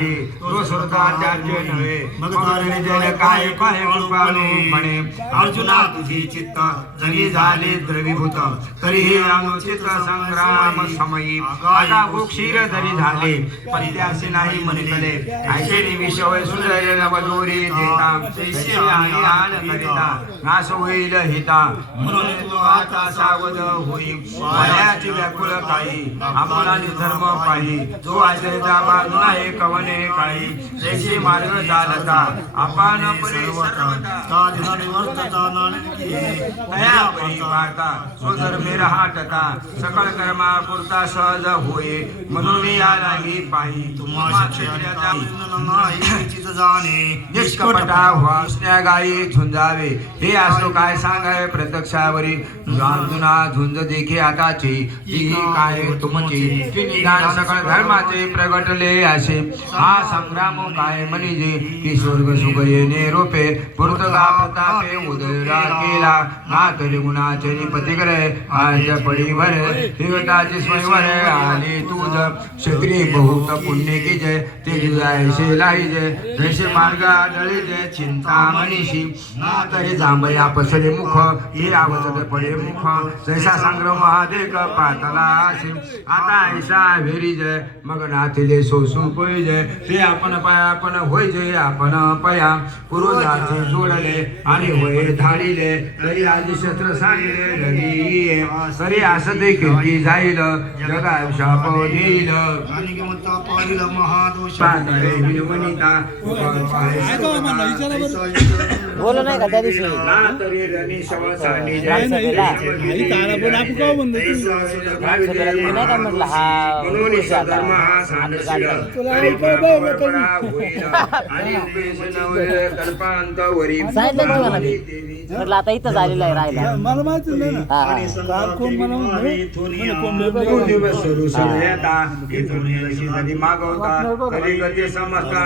नाही तो नव्हे. मग जल काय म्हणे? अर्जुना तुझी चित्त जरी झाले द्रवीभूत तरीही अनुचित संग्राम समयी आता क्षीर जरी झाले पण नाही म्हणले ऐसे विषय सुंदर नवदोरी देता तैसे आणि आन करिता नाश होईल हिता. म्हणून तू आता सावध होई. वयाची व्याकुळ काही आपला धर्म पाही. जो आचरिता बाजू नाही कवने काही जैसे मार्ग चालता आपण परी सर्वता दया परिवारता सकळ कर्मा पुरता सहज होय. म्हणून या लागी पाही. तुम्हा निष्कपटा वासन्या गायी झुंजावे. हे असो काय सांगावे प्रत्यक्षावरी. अर्जुना झुंज देखे आताची. ही काय तुमची. निदान सकळ धर्माचे प्रगटले असे. हा संग्राम काय म्हणजे की स्वर्ग सुख येणे रोपे पुरतगा प्रतापे उदयला केला. ना तरी गुणाचे निपती करे आज पडीवर देवताचे स्वयंवर आले तुझ. क्षत्रिय बहुत पुण्य की जय ते जायचे लाई जय. जैसे मार्ग आढळी जय चिंता मनीषी. ना तरी जांभया पसरे मुख हे आवत पडे मुख. जैसा संग्रह महादेव पातला आता ऐसा भेरी जय मग नाथिले सोसू पै जय. ते आपण पया आपण होय जय आपण पया. पूर्वजाचे जोडले आणि होय धाडिले. तरी आधी शस्त्र सांगले लगी तरी असं ते कीर्ती जाईल. जगा शाप देईल. महादोष बोललो नाही का त्या दिवशी ना तरी रणी शवसानी नाही, नाही, आई तारा पण आपण काय म्हणतो सगळ्यात मी नाही का म्हटलं हा आता. हा इथं झालेलं आहे राहिला मला माहिती नाही हा, हा. मागवता कधी कधी समजता